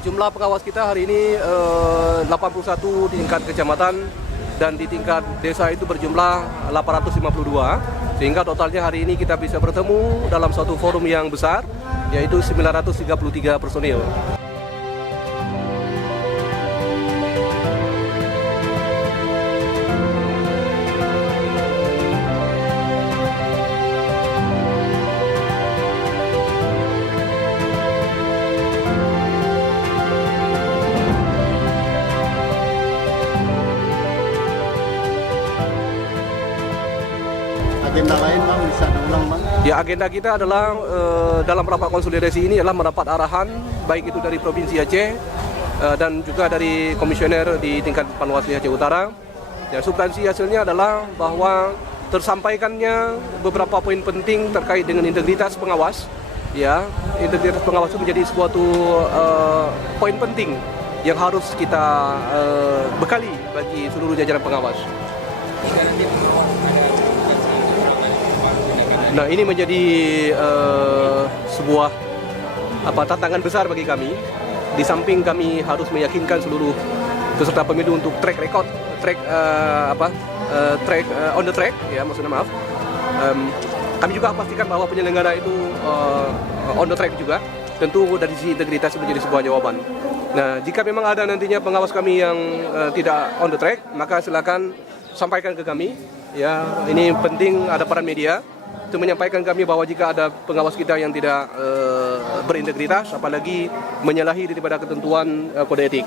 jumlah pengawas kita hari ini 81 di tingkat kecamatan dan di tingkat desa itu berjumlah 852. Sehingga totalnya hari ini kita bisa bertemu dalam suatu forum yang besar, yaitu 933 personil. Agenda lain Bang, bisa diulang Bang? Ya, agenda kita adalah dalam rapat konsolidasi ini adalah mendapat arahan baik itu dari Provinsi Aceh dan juga dari komisioner di tingkat Panwasli Aceh Utara. Ya, substansi hasilnya adalah bahwa tersampaikannya beberapa poin penting terkait dengan integritas pengawas. Ya, integritas pengawas itu menjadi suatu poin penting yang harus kita bekali bagi seluruh jajaran pengawas. Nah, ini menjadi sebuah tantangan besar bagi kami. Di samping kami harus meyakinkan seluruh peserta pemilu untuk track on the track, ya maksudnya maaf. Kami juga pastikan bahwa penyelenggara itu on the track juga. Tentu dari sisi integritas menjadi sebuah jawaban. Nah, jika memang ada nantinya pengawas kami yang tidak on the track, maka silakan sampaikan ke kami. Ya, ini penting ada peran media untuk menyampaikan kami bahwa jika ada pengawas kita yang tidak berintegritas, apalagi menyalahi daripada ketentuan kode etik.